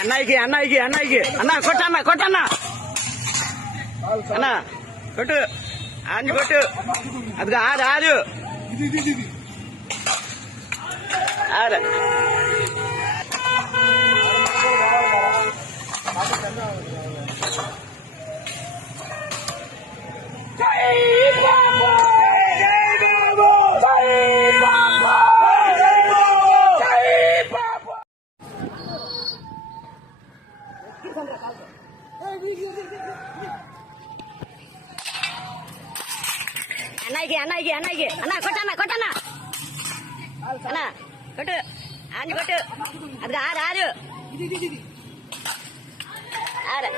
అన్నయ్యకి అన్నయ్యకి అన్నయ్యకి అన్న కొట్టన్న కొట్టన్న అన్న కొట్టు ఆంజి కొట్టు అది ఆరు ఆరు ఆరు అన్నయ్యకి అన్నయ్యకి అన్నయ్యకి అన్న కొట్టన్న కొట్టన్న అన్న కొట్టు ఆంజి కొట్టు అది ఆరు ఆరు ఆరు